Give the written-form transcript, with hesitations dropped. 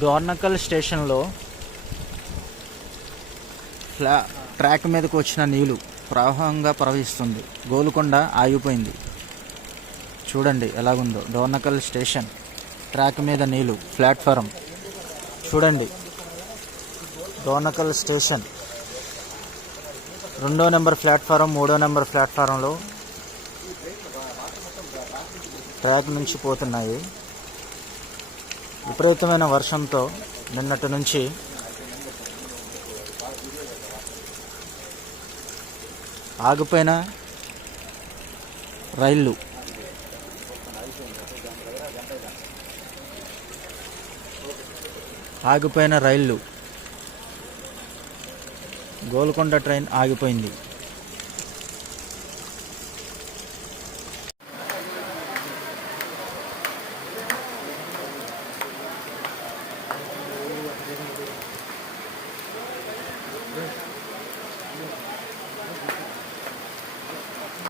డోర్నకల్ స్టేషన్లో ట్రాక్ మీదకి వచ్చిన నీళ్లు ప్రవాహంగా ప్రవహిస్తుంది. గోల్కొండ ఆగిపోయింది. చూడండి ఎలాగుందో. డోర్నకల్ స్టేషన్ ట్రాక్ మీద నీళ్లు. ప్లాట్ఫారం చూడండి. డోర్నకల్ స్టేషన్ 2వ నెంబర్ ప్లాట్ఫారం, 3వ నెంబర్ ప్లాట్ఫారంలో ట్రాక్ నుంచి పోతున్నాయి. విపరీతమైన వర్షంతో నిన్నటి నుంచి ఆగిపోయిన రైళ్ళు గోల్కొండ ట్రైన్ ఆగిపోయింది.